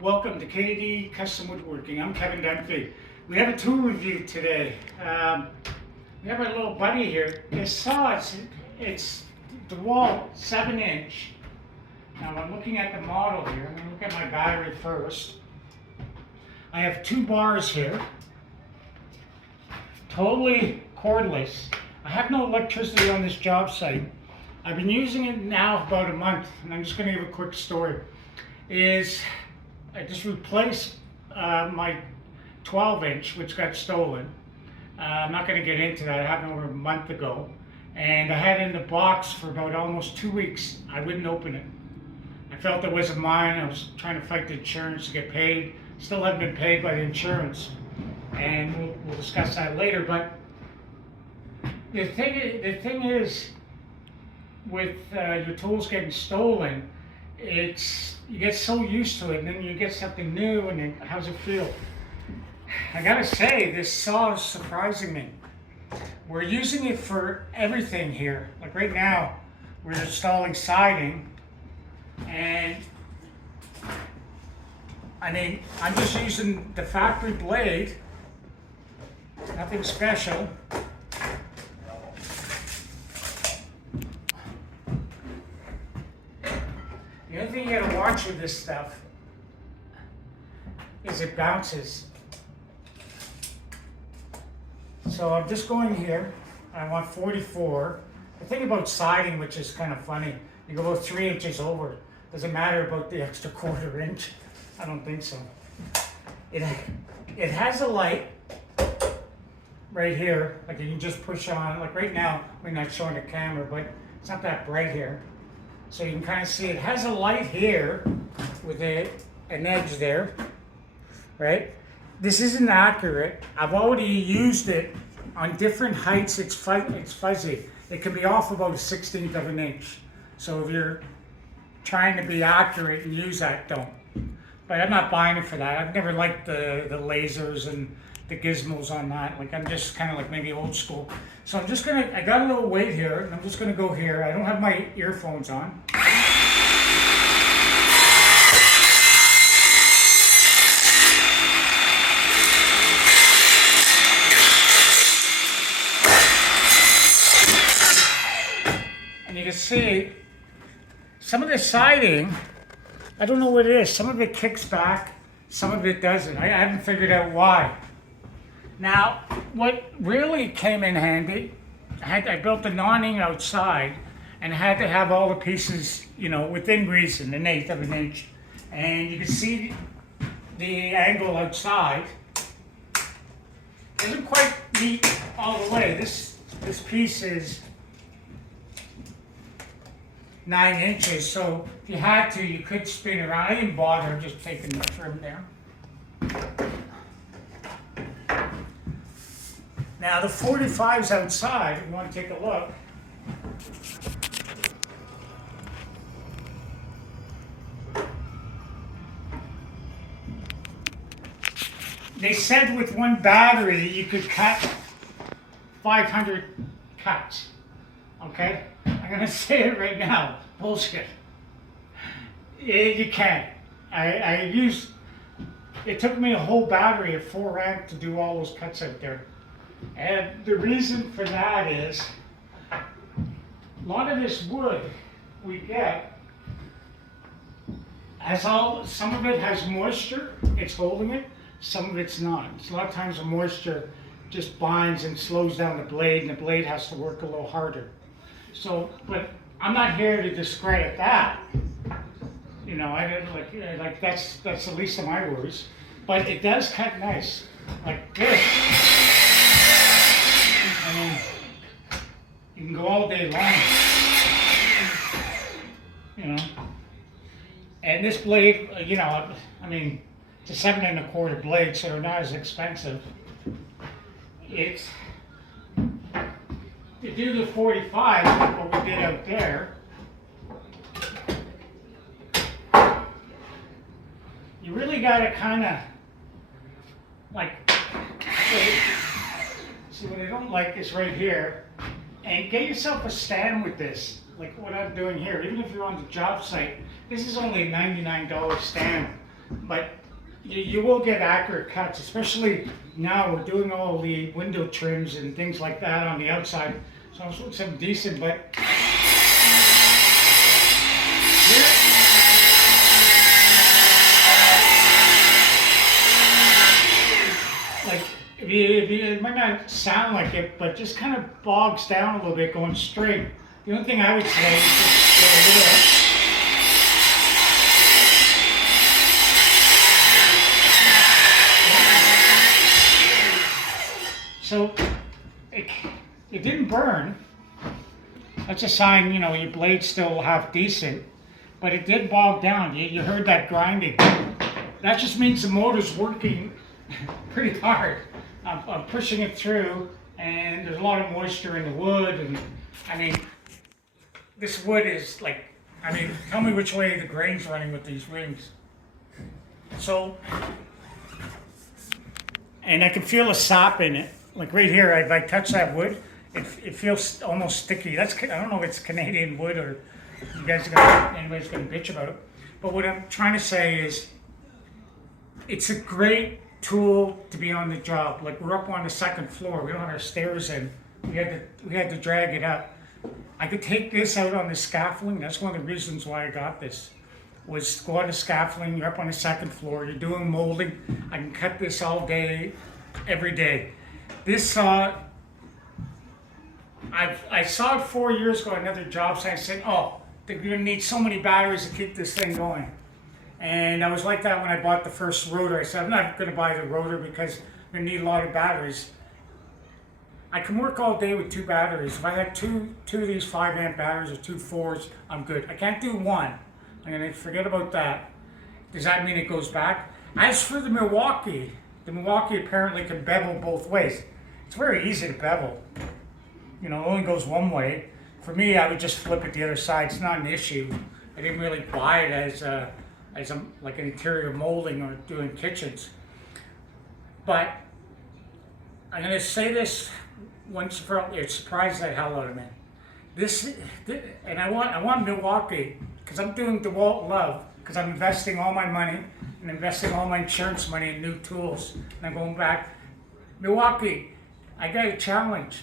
Welcome to KD Custom Woodworking. I'm Kevin Dunphy. We have a tool review today. We have our little buddy here. This saw, it's DEWALT 7-inch. Now I'm looking at the model here. I'm going to look at my battery first. I have 2 bars here. Totally cordless. I have no electricity on this job site. I've been using it now about a month, and I'm just going to give a quick story. I just replaced my 12-inch, which got stolen. I'm not going to get into that. It happened over a month ago. And I had it in the box for about almost 2 weeks. I wouldn't open it. I felt it wasn't mine. I was trying to fight the insurance to get paid. Still haven't been paid by the insurance. And we'll discuss that later. But the thing is, with your tools getting stolen, you get so used to it, and then you get something new, and then how's it feel? I gotta say, this saw is surprising me. We're using it for everything here. Like right now, we're installing siding, and I mean, I'm just using the factory blade, nothing special. The only thing you gotta watch with this stuff is it bounces. So I'm just going here. I want 44. The thing about siding, which is kind of funny, you go about 3 inches over. Doesn't matter about the extra 1/4 inch. I don't think so. It has a light right here, like you can just push on. Like right now, we're not showing the camera, but it's not that bright here. So you can kind of see it has a light here with an edge there, right? This isn't accurate. I've already used it on different heights. It's fuzzy. It can be off about 1/16 of an inch. So if you're trying to be accurate and use that, don't. But I'm not buying it for that. I've never liked the lasers and the gizmos on that. Like I'm just kind of like maybe old school. So I'm just gonna, I got a little weight here, and I'm just gonna go here. I don't have my earphones on. And you can see some of the siding, I don't know what it is. Some of it kicks back, some of it doesn't. I haven't figured out why. Now, what really came in handy, I built a awning outside and had to have all the pieces, you know, within reason, 1/8 of an inch. And you can see the angle outside. It doesn't quite meet all the way. This piece is 9 inches, so if you had to, you could spin around. I didn't bother, I'm just taking the trim there. Now the 45's outside, if you want to take a look. They said with one battery you could cut 500 cuts, okay? I'm gonna say it right now, bullshit. You can't. It took me a whole battery of 4 amp to do all those cuts out there. And the reason for that is, a lot of this wood we get, some of it has moisture, it's holding it, some of it's not. So a lot of times the moisture just binds and slows down the blade, and the blade has to work a little harder. So, but I'm not here to discredit that. You know, I didn't like that's the least of my worries. But it does cut nice, like this. I mean, you can go all day long. You know, and this blade, you know, I mean, it's a 7 1/4 blade, so they're not as expensive. It's to do the 45, like what we did out there. You really got to kind of like, see what I don't like is right here, and get yourself a stand with this, like what I'm doing here. Even if you're on the job site, this is only a $99 stand. but you will get accurate cuts, especially now we're doing all the window trims and things like that on the outside. So I was some decent, but like it might not sound like it, but just kind of bogs down a little bit going straight. The only thing I would say is just go a little up. So it didn't burn. That's a sign, you know, your blade's still half decent, but it did bog down. You heard that grinding. That just means the motor's working pretty hard. I'm pushing it through, and there's a lot of moisture in the wood, and I mean, this wood is like, I mean, tell me which way the grain's running with these rings. So, and I can feel a sap in it. Like right here, if I touch that wood, it feels almost sticky. I don't know if it's Canadian wood or you guys anybody's gonna bitch about it. But what I'm trying to say is, it's a great tool to be on the job. Like we're up on the second floor. We don't have our stairs in. We had to drag it up. I could take this out on the scaffolding. That's one of the reasons why I got this. Was go on the scaffolding. You're up on the second floor. You're doing molding. I can cut this all day, every day. This saw, I saw it 4 years ago at another job site. I said, oh, they're gonna need so many batteries to keep this thing going. And I was like that when I bought the first rotor. I said, I'm not gonna buy the rotor because we need a lot of batteries. I can work all day with 2 batteries. If I had two of these 5 amp batteries or 2 4s, I'm good. I can't do 1. I'm gonna forget about that. Does that mean it goes back? As for the Milwaukee apparently can bevel both ways. It's very easy to bevel. You know, it only goes one way. For me, I would just flip it the other side. It's not an issue. I didn't really buy it as like an interior molding or doing kitchens. But I'm gonna say this once for all, it surprised the hell out of me. And I want Milwaukee, because I'm doing DEWALT Love, because I'm investing all my money and investing all my insurance money in new tools. And I'm going back. Milwaukee, I got a challenge.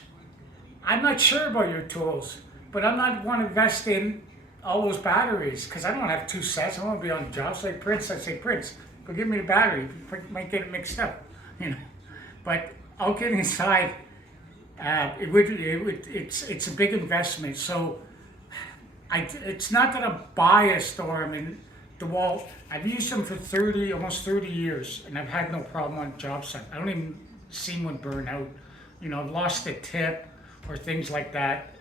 I'm not sure about your tools, but I'm not want to invest in all those batteries, because I don't have 2 sets. I want to be on the job site. Prince, I say, Prince, go give me the battery. You might get it mixed up, you know. But all kidding aside, it's a big investment. So it's not that I'm biased or I'm in DEWALT. I've used them for almost 30 years, and I've had no problem on job site. I don't even see one burn out. You know, I've lost a tip or things like that.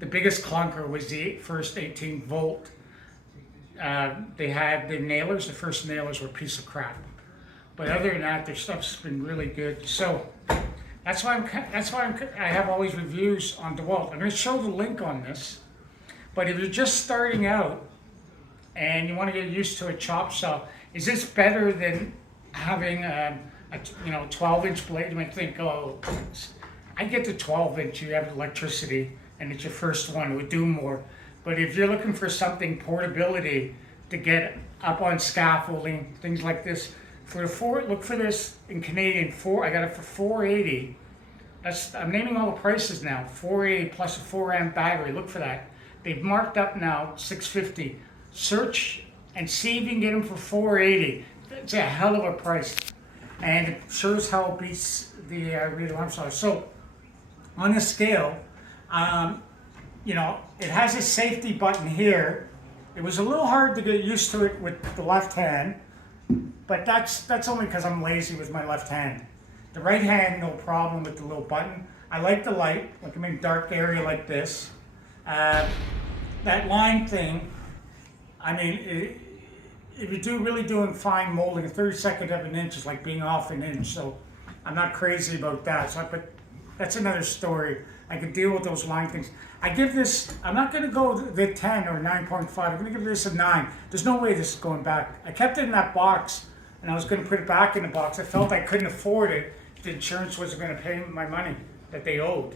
The biggest clunker was the first 18 volt. They had the nailers. The first nailers were a piece of crap. But other than that, their stuff's been really good. So that's why I have all these reviews on DEWALT. I'm going to show the link on this. But if you're just starting out and you want to get used to a chop saw, is this better than having a 12-inch blade? You might think, oh, I get the 12-inch. You have electricity, and it's your first one. It would do more. But if you're looking for something portability to get up on scaffolding, things like this, look for this in Canadian. I got it for $480. I'm naming all the prices now. $480 plus a 4 amp battery. Look for that. They've marked up now $650. Search and see if you can get them for $480. It's a hell of a price, and it sure as hell beats the Rita Armstrong. So on the scale, it has a safety button here. It was a little hard to get used to it with the left hand, but that's only because I'm lazy with my left hand. The right hand, no problem with the little button. I like the light, like I'm in a dark area like this. That line thing, I mean, if you're really doing fine molding, a 32nd of an inch is like being off an inch, so I'm not crazy about that. But that's another story. I could deal with those line things. I give this, I'm not going to go the 10 or 9.5. I'm going to give this a 9. There's no way this is going back. I kept it in that box, and I was going to put it back in the box. I felt I couldn't afford it. The insurance wasn't going to pay my money that they owed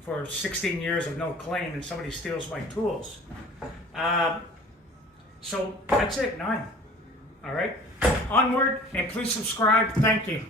for 16 years of no claim, and somebody steals my tools. So that's it, 9. All right, onward, and please subscribe. Thank you.